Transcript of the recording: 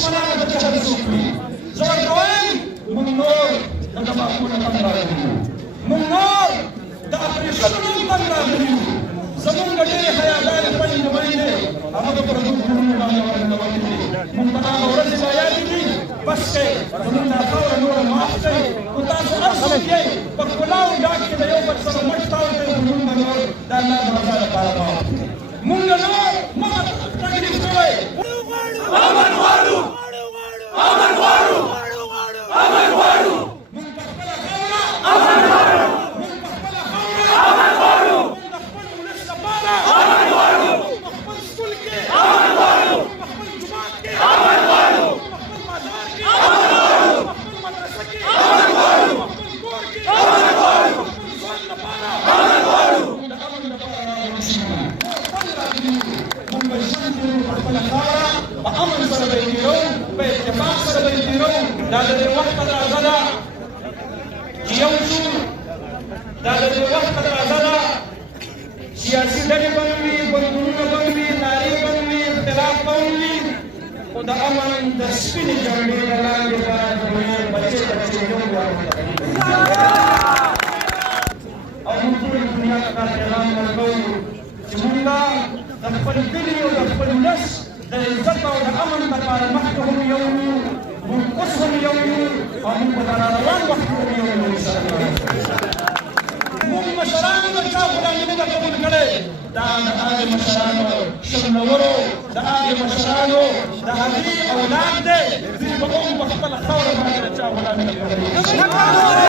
دشمنانو د جهل څوک وي زه ورته وایم موږ نور د تماکو نه تم راغلي یو موږ نور د اپریشنونو تم راغلي یو زمونږ ډېرې حیاګانې خویندې میندې هغه پر دوی کورونو باندې ورننوتې دي موږ په هغه ورځې به یادې دي بس دی زمونږ دا خاوره نوره معاف دی خو تاسو هر څوک یې په ښکلاو ډاګ کې د یو بل سره مټ تاو کوئ خو موږ به نور د الله د رضا لپاره معاف کړو موږ نور مخه تکلیف کوئ امن غواړو امن غواړو امن غواړو موږ په خپله خاوره امن غواړو موږ په خپله خاوره امن غواړو موږ د خپل ولس لپاره امن غواړو موږ په خپل سکول کې امن غواړو موږ په خپل جومات کې امن غواړو موږ په خپل بازار کې امن غواړو موږ په خپل مدرسه کې امن غواړو موږ په خپل کور کې امن غواړو موږ په خپل ژوند لپاره امن غواړو د امن لپاره راغلي شوي خپل راغلي موږ به ژوند کوو په خپله خاوره په امن سره به یې تېرو په اتفاق سره به یې تېرو دا د دې وخت اندازه ده چې یو شو دا د دې وخت اندازه ده سیاسي ډلې به وي ګوندونه به وي نارې به وي اختلاف به وي خو د امن د سپینې جنډې نه لاندې به زموږ بچې بچې یو وار او موږ ټولې دنیا ته دا پیغام ورکوو چې موږ د خپل کلي او د خپل ولس د عزت او د امن لپاره مخکې هم یو یو موږ اوس هم یو یو او موږ په دا روان وخت کې هم یو یو انشاءالله موږ مشرانو د چا غلامي نه ده قبول کړې دا د هغې مشرانو شرمنورو د هغې مشرانو د هغې اولاد دی دوی به هم په خپله خاوره باندې د چا غلامي نه کوي